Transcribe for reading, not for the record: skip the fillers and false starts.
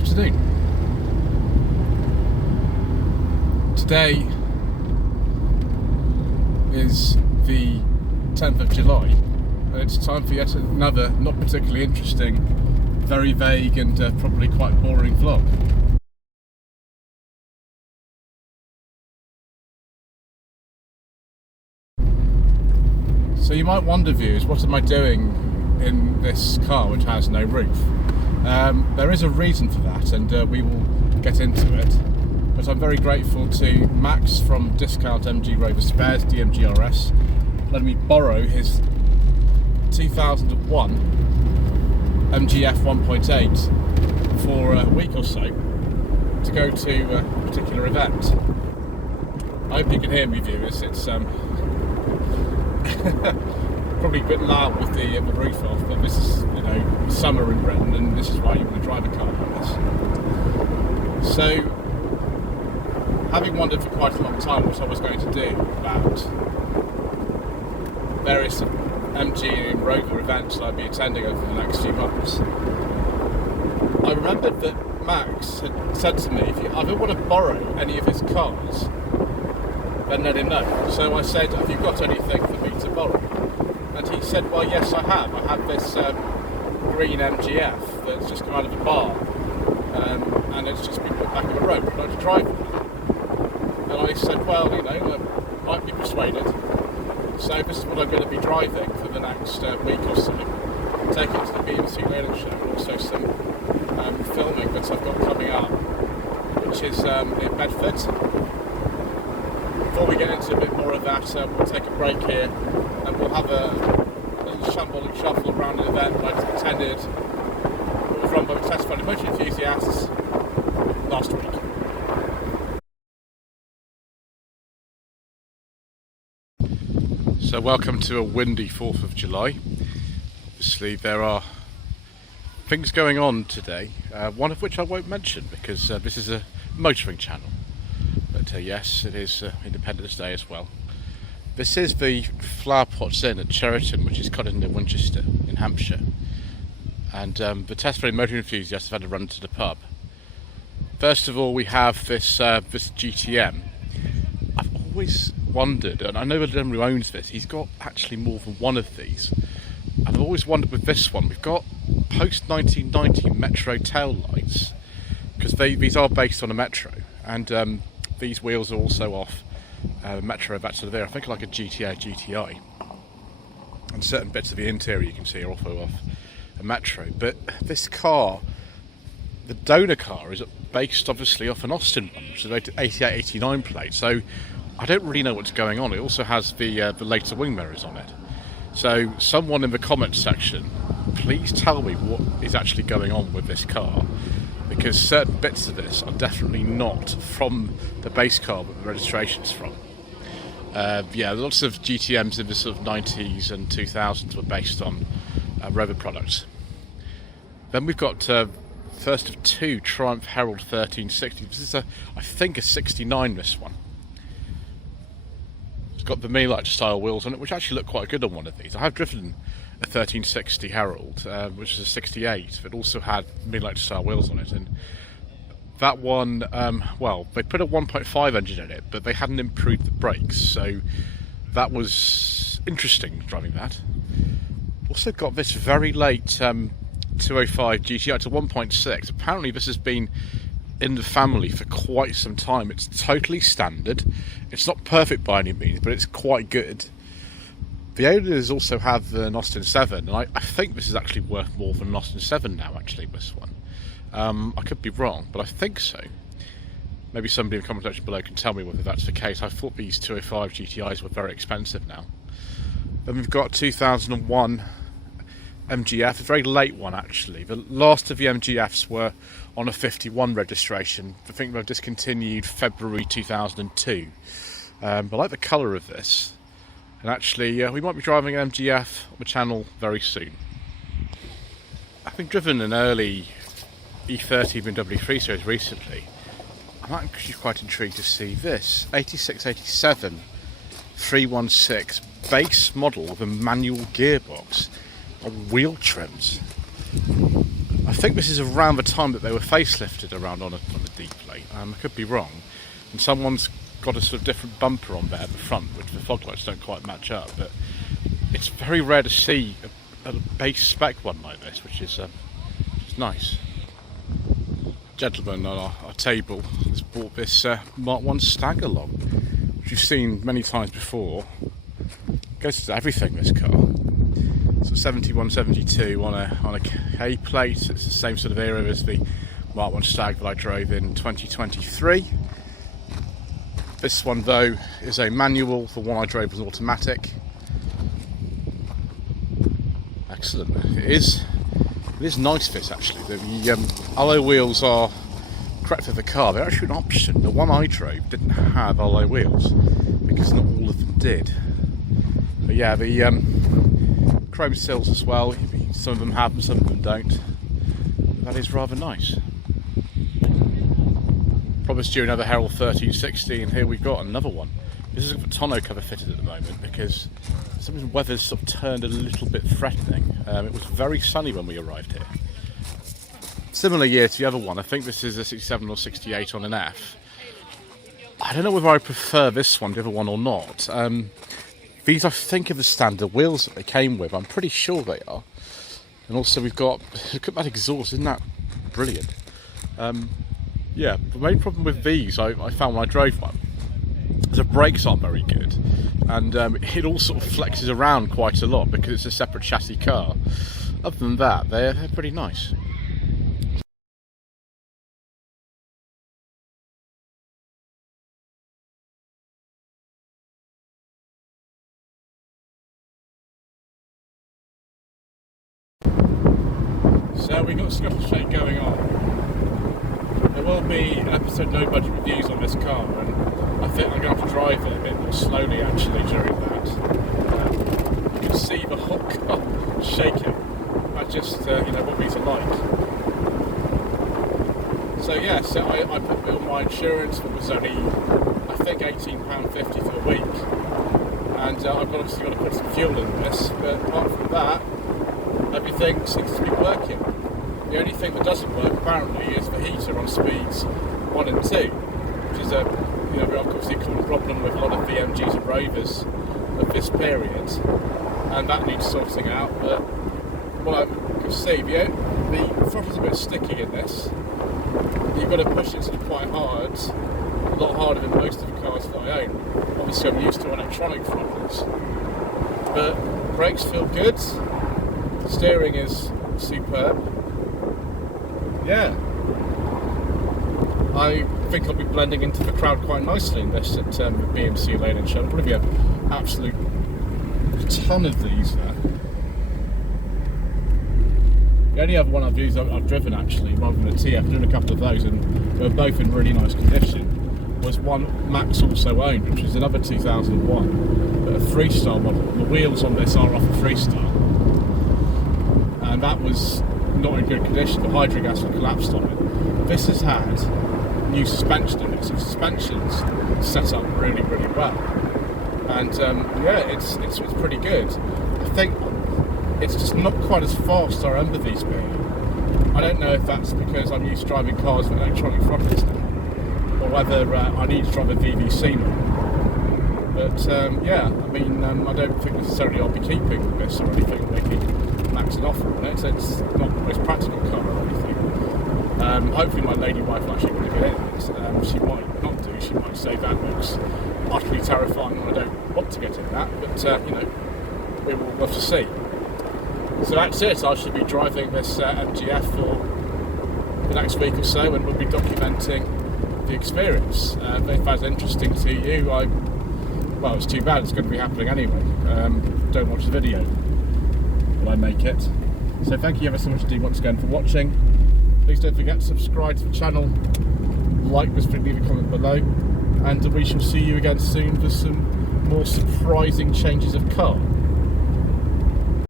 afternoon. Today is the 10th of July and it's time for yet another not particularly interesting, very vague and probably quite boring vlog. So you might wonder, viewers, what am I doing in this car which has no roof? There is a reason for that, and we will get into it. But I'm very grateful to Max from Discount MG Rover Spares, DMGRS, letting me borrow his 2001 MGF 1.8 for a week or so to go to a particular event. I hope you can hear me, viewers. It's probably a bit loud with the roof off, but this is, you know, summer in Britain, and this is why you want to drive a car like this. So, having wondered for quite a long time what I was going to do about various MG and Rover events that I'd be attending over the next few months, I remembered that Max had said to me, if you ever want to borrow any of his cars, then let him know. So I said, have you got anything for me to borrow? And he said, well, yes, I have. I have this green MGF that's just come out of a bar, and it's just been put back on the road. I'd like to drive it. And I said, well, you know, I might be persuaded. So this is what I'm going to be driving for the next week or so. Take it to the BBC radio show, and also some filming that I've got coming up, which is in Bedford. Before we get into a bit more of that, we'll take a break here and we'll have a little shamble and shuffle around an event I attended. It was run by the Testifying Motor Enthusiasts last week. So welcome to a windy 4th of July. Obviously there are things going on today, one of which I won't mention because this is a motoring channel. But yes, it is Independence Day as well. This is the Flower Pots Inn at Cheriton, which is Coddington in Winchester in Hampshire. And the Testifying Motor Enthusiasts have had a run to the pub. First of all, we have this GTM. I've always wondered, and I know the gentleman who owns this, he's got actually more than one of these. And I've always wondered with this one, we've got post-1990 Metro tail lights, because these are based on a Metro. And these wheels are also off Metro Vector, I think like a GTI. And certain bits of the interior you can see are also off a Metro. But this car, the donor car, is based obviously off an Austin one, which is an 88-89 plate. So I don't really know what's going on. It also has the later wing mirrors on it. So someone in the comments section, please tell me what is actually going on with this car, because certain bits of this are definitely not from the base car but the registration's from. Yeah, lots of GTMs in the sort of 90s and 2000s were based on Rover products. Then we've got first of two Triumph Herald 1360. This is I think a 69, this one. It's got the Mini-Lite style wheels on it, which actually look quite good on one of these. I have driven a 1360 Herald, which is a 68, but also had Mini-Lite style wheels on it, and that one, well, they put a 1.5 engine in it, but they hadn't improved the brakes, so that was interesting driving that. Also got this very late 205 GTI to 1.6. Apparently this has been in the family for quite some time. It's totally standard. It's not perfect by any means, but it's quite good. The owners also have an Austin 7, and I think this is actually worth more than an Austin 7 now, actually, this one. I could be wrong, but I think so. Maybe somebody in the comment section below can tell me whether that's the case. I thought these 205 GTIs were very expensive now. Then we've got 2001 MGF, a very late one actually. The last of the MGFs were on a 51 registration. I think they've discontinued February 2002. I like the colour of this. And actually, we might be driving an MGF on the channel very soon. Having driven an early E30 BMW 3 Series recently, I'm actually quite intrigued to see this 86-87 316 base model with a manual gearbox on wheel trims. I think this is around the time that they were facelifted around on a D plate. I could be wrong. And someone's got a sort of different bumper on there at the front, which the fog lights don't quite match up. But it's very rare to see a base spec one like this, which is nice. Gentleman on our table has bought this Mark 1 Stag along, which you've seen many times before. It goes to everything, this car. So 71, 72 on a K plate. It's the same sort of era as the Mark 1 Stag that I drove in 2023. This one though is a manual. The one I drove was automatic. Excellent. It is nice, this actually. The alloy wheels are correct for the car. They're actually an option. The one I drove didn't have alloy wheels because not all of them did. But yeah, the chrome sills as well. Some of them have them, some of them don't. That is rather nice. Promised you another Herald 1360, and here we've got another one. This is a tonneau cover fitted at the moment because for some reason weather's sort of turned a little bit threatening. It was very sunny when we arrived here. Similar year to the other one. I think this is a 67 or 68 on an F. I don't know whether I prefer this one, the other one, or not. These, I think, are the standard wheels that they came with. I'm pretty sure they are. And also we've got, look at that exhaust, isn't that brilliant? Yeah, the main problem with these I found when I drove one, the brakes aren't very good, and it all sort of flexes around quite a lot because it's a separate chassis car. Other than that, they're pretty nice. So we've got Scottish Shake going on. There will be an episode no budget reviews on this car, and I think I'm going to have to drive it a bit more slowly actually during that. You can see the whole car shaking. That's just what these are like. So yeah, so I put a bit on my insurance. It was only, I think, £18.50 for the week, and I've obviously got to put some fuel in this. But apart from that, everything seems to be working. The only thing that doesn't work apparently is the heater on speeds 1 and 2, which is obviously a common problem with a lot of the MGs and Rovers of this period, and that needs sorting out. But what I can see, the throttle's a bit sticky in this. You've got to push it quite hard, a lot harder than most of the cars that I own. Obviously I'm used to electronic throttles, but brakes feel good. Steering is superb. Yeah, I think I'll be blending into the crowd quite nicely in this at BMC Lane and Show. There'll probably be an absolute ton of these there. The only other one I've driven actually, rather than a TF, I've done a couple of those and they were both in really nice condition, was one Max also owned, which is another 2001, but a 3-star model. The wheels on this are off a 3-star. And that was not in good condition. The hydrogas had collapsed on it. This has had new suspension in it, so the suspension's set up really, really well. And yeah, it's pretty good. I think it's just not quite as fast as I remember these being. I don't know if that's because I'm used to driving cars with electronic throttles now, or whether I need to drive a VVC now. But yeah, I mean, I don't think necessarily I'll be keeping this or anything, making Max an offer on it. It's not the most practical car or anything. Hopefully my lady wife will actually want to get in it. She might not do, she might say that looks utterly terrifying and I don't want to get in that, but we will have to see. So that's it. I should be driving this MGF for the next week or so, and we'll be documenting the experience. If that's interesting to you, well, it's too bad, it's going to be happening anyway. Don't watch the video when I make it. So thank you ever so much indeed once again for watching. Please don't forget to subscribe to the channel, like this video, leave a comment below, and we shall see you again soon for some more surprising changes of car.